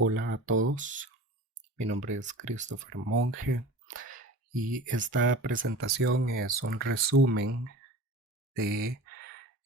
Hola a todos, mi nombre es Christopher Monge y esta presentación es un resumen de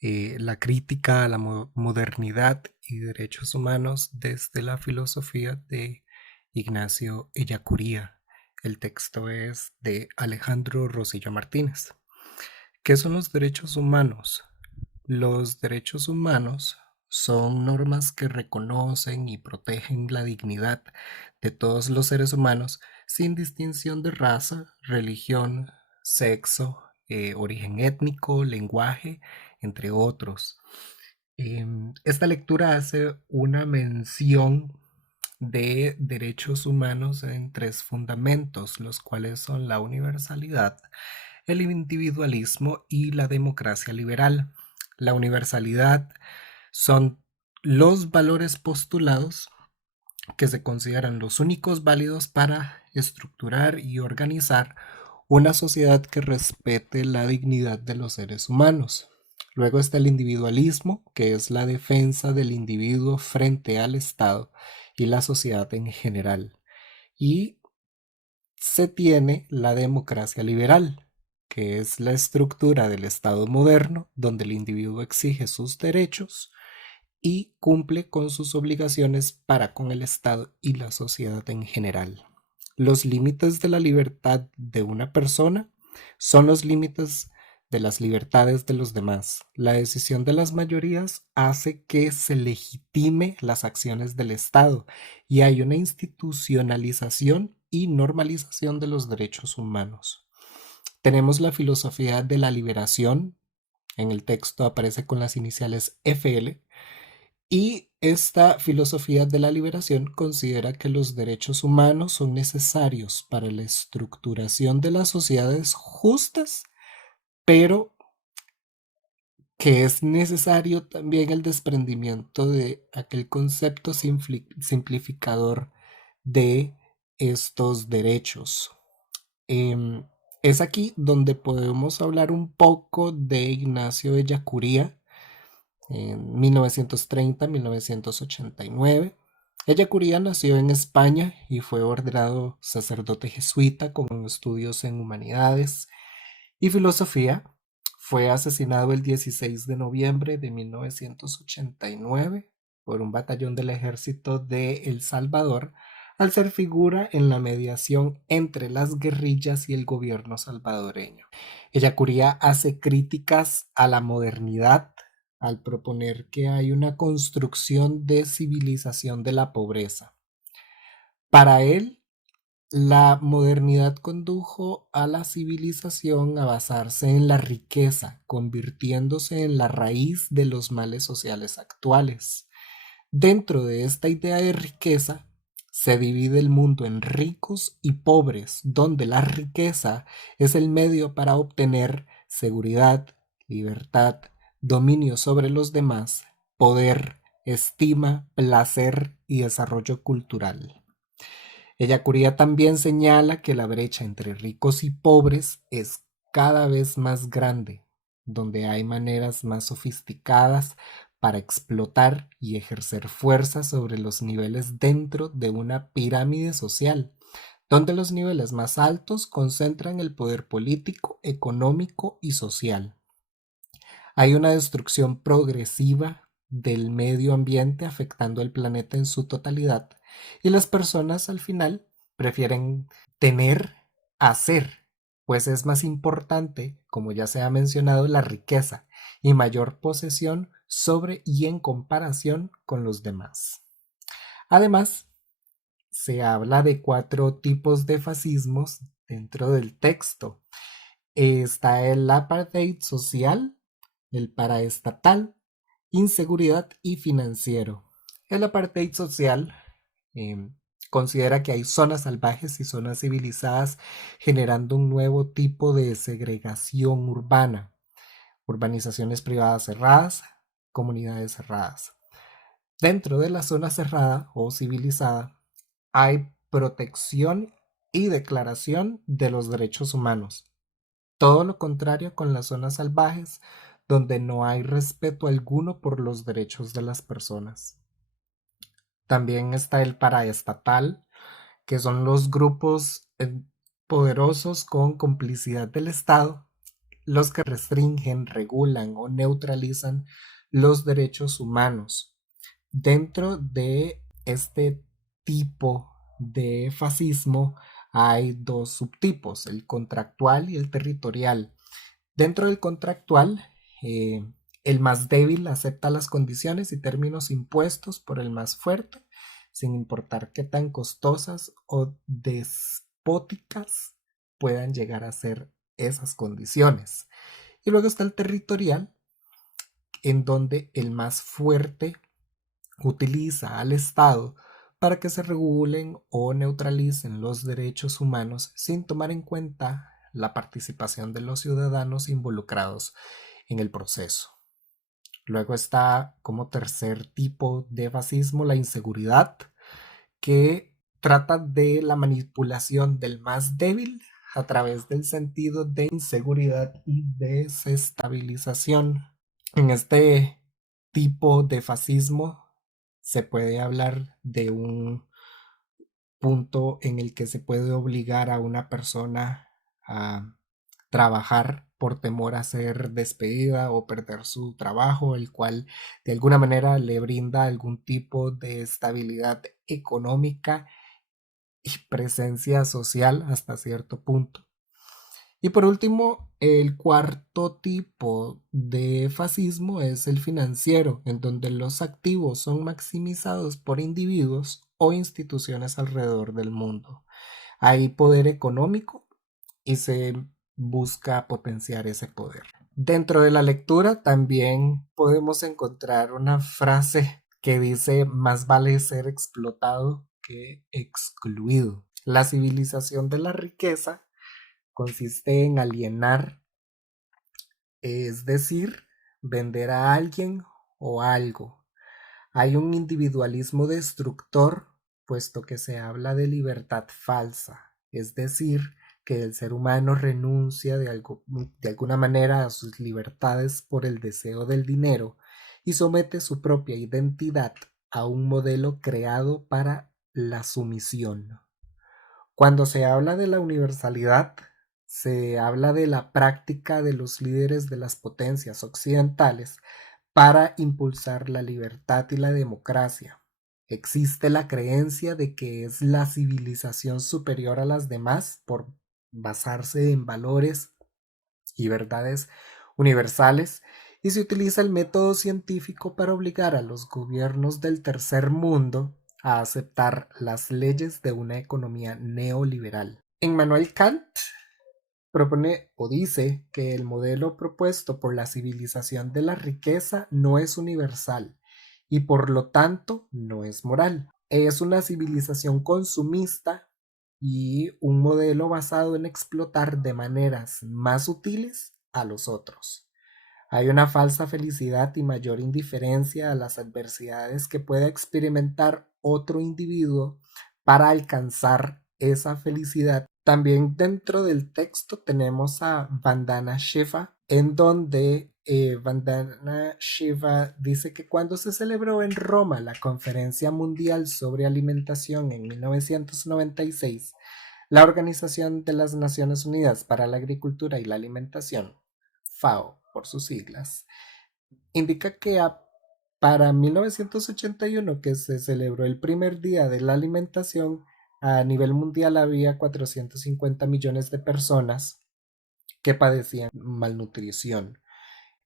la crítica a la modernidad y derechos humanos desde la filosofía de Ignacio Ellacuría. El texto es de Alejandro Rosillo Martínez. ¿Qué son los derechos humanos? Los derechos humanos son normas que reconocen y protegen la dignidad de todos los seres humanos sin distinción de raza, religión, sexo, origen étnico, lenguaje, entre otros. Esta lectura hace una mención de derechos humanos en tres fundamentos, los cuales son la universalidad, el individualismo y la democracia liberal. La universalidad son los valores postulados que se consideran los únicos válidos para estructurar y organizar una sociedad que respete la dignidad de los seres humanos. Luego está el individualismo, que es la defensa del individuo frente al Estado y la sociedad en general. Y se tiene la democracia liberal, que es la estructura del Estado moderno, donde el individuo exige sus derechos y cumple con sus obligaciones para con el Estado y la sociedad en general. Los límites de la libertad de una persona son los límites de las libertades de los demás. La decisión de las mayorías hace que se legitime las acciones del Estado y hay una institucionalización y normalización de los derechos humanos. Tenemos la filosofía de la liberación, en el texto aparece con las iniciales FL, y esta filosofía de la liberación considera que los derechos humanos son necesarios para la estructuración de las sociedades justas, pero que es necesario también el desprendimiento de aquel concepto simplificador de estos derechos. Em, es aquí donde podemos hablar un poco de Ignacio de Ellacuría en 1930-1989. Ellacuría nació en España y fue ordenado sacerdote jesuita con estudios en humanidades y filosofía. Fue asesinado el 16 de noviembre de 1989 por un batallón del ejército de El Salvador al ser figura en la mediación entre las guerrillas y el gobierno salvadoreño. Ellacuría hace críticas a la modernidad al proponer que hay una construcción de civilización de la pobreza. Para él, la modernidad condujo a la civilización a basarse en la riqueza, convirtiéndose en la raíz de los males sociales actuales. Dentro de esta idea de riqueza, se divide el mundo en ricos y pobres, donde la riqueza es el medio para obtener seguridad, libertad, dominio sobre los demás, poder, estima, placer y desarrollo cultural. Ellacuría también señala que la brecha entre ricos y pobres es cada vez más grande, donde hay maneras más sofisticadas para explotar y ejercer fuerza sobre los niveles dentro de una pirámide social, donde los niveles más altos concentran el poder político, económico y social. Hay una destrucción progresiva del medio ambiente afectando el planeta en su totalidad y las personas al final prefieren tener a ser, pues es más importante, como ya se ha mencionado, la riqueza y mayor posesión sobre y en comparación con los demás. Además, se habla de cuatro tipos de fascismos dentro del texto. Está el apartheid social, el paraestatal, inseguridad y financiero. El apartheid social eh, considera que hay zonas salvajes y zonas civilizadas generando un nuevo tipo de segregación urbana, urbanizaciones privadas cerradas, comunidades cerradas. Dentro de la zona cerrada o civilizada hay protección y declaración de los derechos humanos. Todo lo contrario con las zonas salvajes, donde no hay respeto alguno por los derechos de las personas. También está el paraestatal, que son los grupos poderosos con complicidad del Estado, los que restringen, regulan o neutralizan los derechos humanos. Dentro de este tipo de fascismo hay dos subtipos, el contractual y el territorial. Dentro del contractual, eh, el más débil acepta las condiciones y términos impuestos por el más fuerte, sin importar qué tan costosas o despóticas puedan llegar a ser esas condiciones. Y luego está el territorial, en donde el más fuerte utiliza al Estado para que se regulen o neutralicen los derechos humanos sin tomar en cuenta la participación de los ciudadanos involucrados en el proceso. Luego está como tercer tipo de fascismo la inseguridad, que trata de la manipulación del más débil a través del sentido de inseguridad y desestabilización. En este tipo de fascismo se puede hablar de un punto en el que se puede obligar a una persona a trabajar por temor a ser despedida o perder su trabajo, el cual de alguna manera le brinda algún tipo de estabilidad económica y presencia social hasta cierto punto. Y por último, el cuarto tipo de fascismo es el financiero, en donde los activos son maximizados por individuos o instituciones alrededor del mundo. Hay poder económico y se busca potenciar ese poder. Dentro de la lectura también podemos encontrar una frase que dice: más vale ser explotado que excluido. La civilización de la riqueza consiste en alienar, es decir, vender a alguien o algo. Hay un individualismo destructor, puesto que se habla de libertad falsa, es decir, que el ser humano renuncia de alguna manera a sus libertades por el deseo del dinero y somete su propia identidad a un modelo creado para la sumisión. Cuando se habla de la universalidad, se habla de la práctica de los líderes de las potencias occidentales para impulsar la libertad y la democracia. Existe la creencia de que es la civilización superior a las demás por basarse en valores y verdades universales, y se utiliza el método científico para obligar a los gobiernos del tercer mundo a aceptar las leyes de una economía neoliberal. Immanuel Kant propone o dice que el modelo propuesto por la civilización de la riqueza no es universal y por lo tanto no es moral. Es una civilización consumista y un modelo basado en explotar de maneras más sutiles a los otros. Hay una falsa felicidad y mayor indiferencia a las adversidades que pueda experimentar otro individuo para alcanzar esa felicidad. También dentro del texto tenemos a Vandana Shiva, en donde Vandana Shiva dice que cuando se celebró en Roma la Conferencia Mundial sobre Alimentación en 1996, la Organización de las Naciones Unidas para la Agricultura y la Alimentación, FAO por sus siglas, indica que para 1981, que se celebró el primer día de la alimentación, a nivel mundial había 450 millones de personas que padecían malnutrición.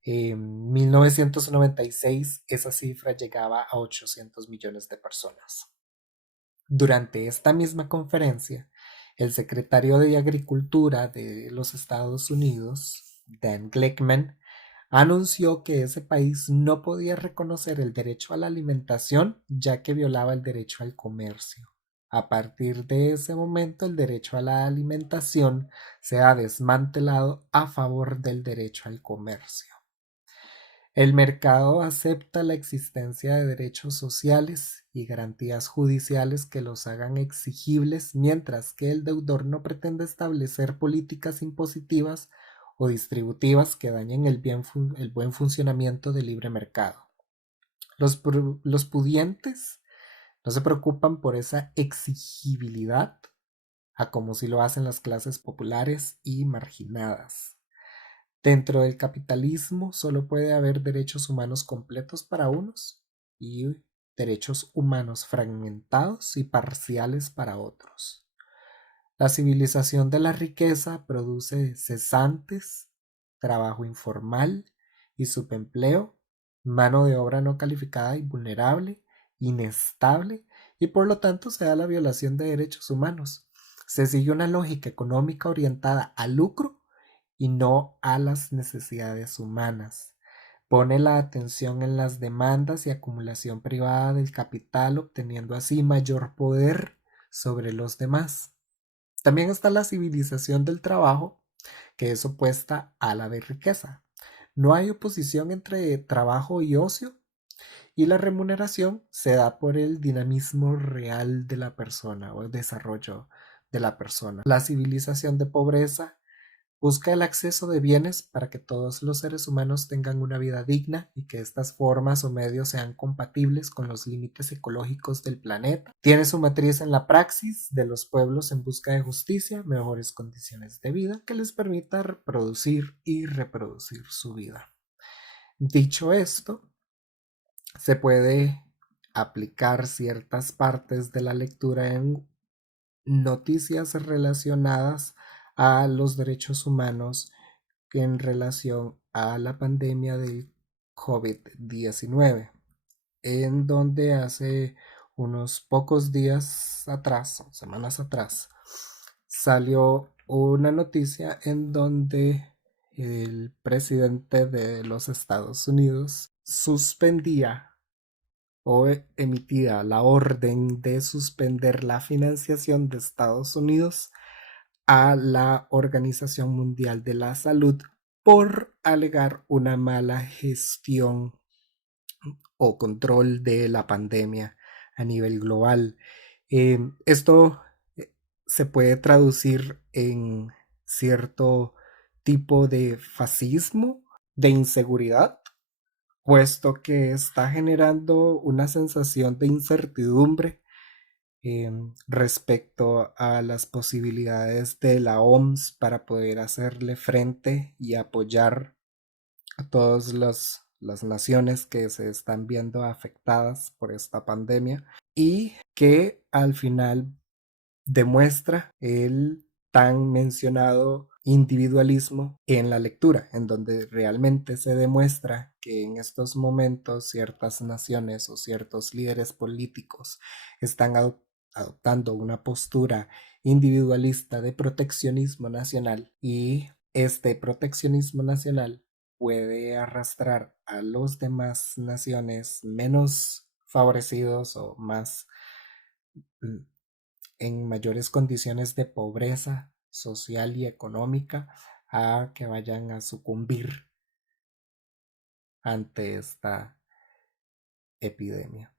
En 1996 esa cifra llegaba a 800 millones de personas. Durante esta misma conferencia, el secretario de Agricultura de los Estados Unidos, Dan Glickman, anunció que ese país no podía reconocer el derecho a la alimentación ya que violaba el derecho al comercio. A partir de ese momento, el derecho a la alimentación se ha desmantelado a favor del derecho al comercio. El mercado acepta la existencia de derechos sociales y garantías judiciales que los hagan exigibles, mientras que el deudor no pretende establecer políticas impositivas o distributivas que dañen el buen funcionamiento del libre mercado. Los pudientes No se preocupan por esa exigibilidad a como si lo hacen las clases populares y marginadas. Dentro del capitalismo solo puede haber derechos humanos completos para unos y derechos humanos fragmentados y parciales para otros. La civilización de la riqueza produce cesantes, trabajo informal y subempleo, mano de obra no calificada y vulnerable, inestable, y por lo tanto se da la violación de derechos humanos. Se sigue una lógica económica orientada al lucro y no a las necesidades humanas. Pone la atención en las demandas y acumulación privada del capital, obteniendo así mayor poder sobre los demás. También está la civilización del trabajo, que es opuesta a la de riqueza. No hay oposición entre trabajo y ocio, y la remuneración se da por el dinamismo real de la persona o el desarrollo de la persona. La civilización de pobreza busca el acceso de bienes para que todos los seres humanos tengan una vida digna y que estas formas o medios sean compatibles con los límites ecológicos del planeta. Tiene su matriz en la praxis de los pueblos en busca de justicia, mejores condiciones de vida que les permita reproducir y reproducir su vida. Dicho esto, se puede aplicar ciertas partes de la lectura en noticias relacionadas a los derechos humanos en relación a la pandemia del COVID-19, en donde hace unos pocos días atrás, semanas atrás, salió una noticia en donde el presidente de los Estados Unidos suspendía o emitía la orden de suspender la financiación de Estados Unidos a la Organización Mundial de la Salud por alegar una mala gestión o control de la pandemia a nivel global. Esto se puede traducir en cierto tipo de fascismo, de inseguridad, puesto que está generando una sensación de incertidumbre respecto a las posibilidades de la OMS para poder hacerle frente y apoyar a todas las naciones que se están viendo afectadas por esta pandemia y que al final demuestra el tan mencionado individualismo en la lectura, en donde realmente se demuestra que en estos momentos ciertas naciones o ciertos líderes políticos están adoptando una postura individualista de proteccionismo nacional, y este proteccionismo nacional puede arrastrar a los demás naciones menos favorecidos o más en mayores condiciones de pobreza social y económica a que vayan a sucumbir ante esta epidemia.